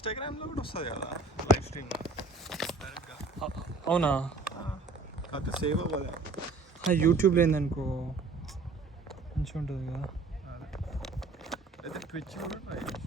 ఇన్స్టాగ్రామ్లో కూడా వస్తుంది కదా లైవ్ స్ట్రీమ్ డైరెక్ట్గా. అవునా? కాకపోతే సేవ్ అవ్వదు. యూట్యూబ్లో ఏందనుకో మంచిగా ఉంటుంది కదా. అయితే ట్విచ్ కూడా ట్రై చేసి.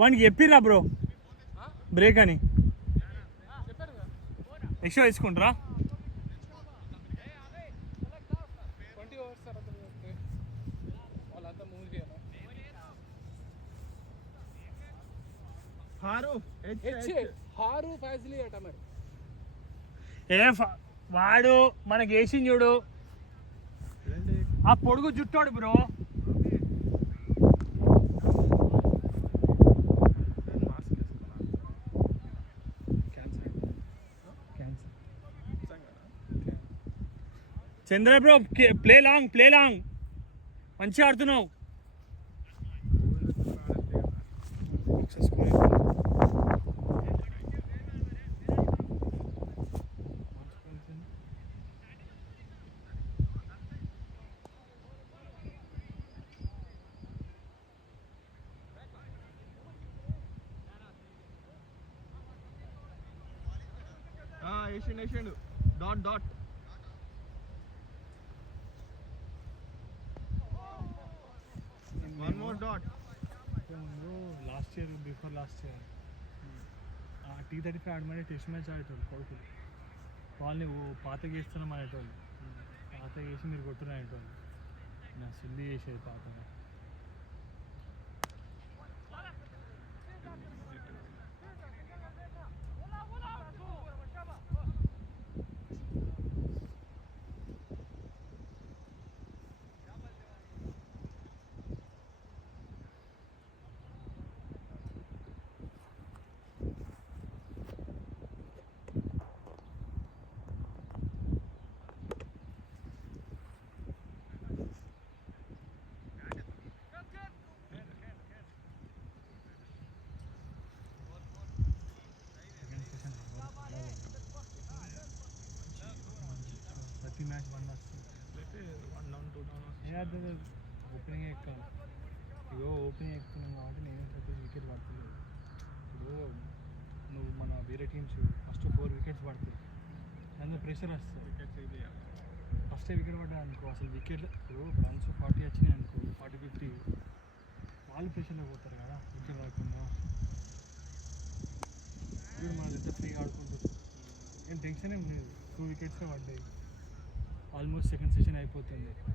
వానికి చెప్పిర్రా బ్రో బ్రేక్ అని. ఎక్స్ట్రా తీసుకుంటారా? వాడు మనకి వేసింది చూడు, ఆ పొడుగు జుట్టాడు bro. Chandra bro play long మంచిగా ఆడుతున్నావు. వేసిండు dot one more dot. Last year before last year T35 ఆడమని టెస్ట్ మ్యాచ్ ఆడేటోళ్ళు కొడుకులు. వాళ్ళని పాతగా వేస్తున్నాం అనేటోళ్ళు. పాతగా వేసి మీరు కొట్టురు అనేటోళ్ళు. నా సిల్లి చేసేది పాతగా. ప్రతి మ్యాచ్ 1 వస్తుంది. 1 down 2 down వస్తుంది. ఓపెనింగ్ ఎక్కాలి. ఇగో ఓపెనింగ్ ఎక్కుతున్నాం కాబట్టి నేను ప్రతి వికెట్ పడుతుంది. ఇప్పుడు నువ్వు మన వేరే టీమ్స్ ఫస్ట్ 4 వికెట్స్ పడుతుంది, అందులో ప్రెషర్ వస్తుంది. ఫస్ట్ వికెట్ పడ్డా అనుకో అసలు వికెట్ ఇప్పుడు రన్స్ 40 వచ్చినాయి అనుకో, 40-50 వాళ్ళు ప్రెషర్లో పోతారు కదా వికెట్ పడకుండా. ఇప్పుడు మనది ఎంత ఫ్రీగా ఆడుకుంటుంది, ఏం టెన్షన్ ఏం లేదు. 2 వికెట్సే పడ్డాయి, ఆల్మోస్ట్ సెకండ్ సెషన్ అయిపోతుంది.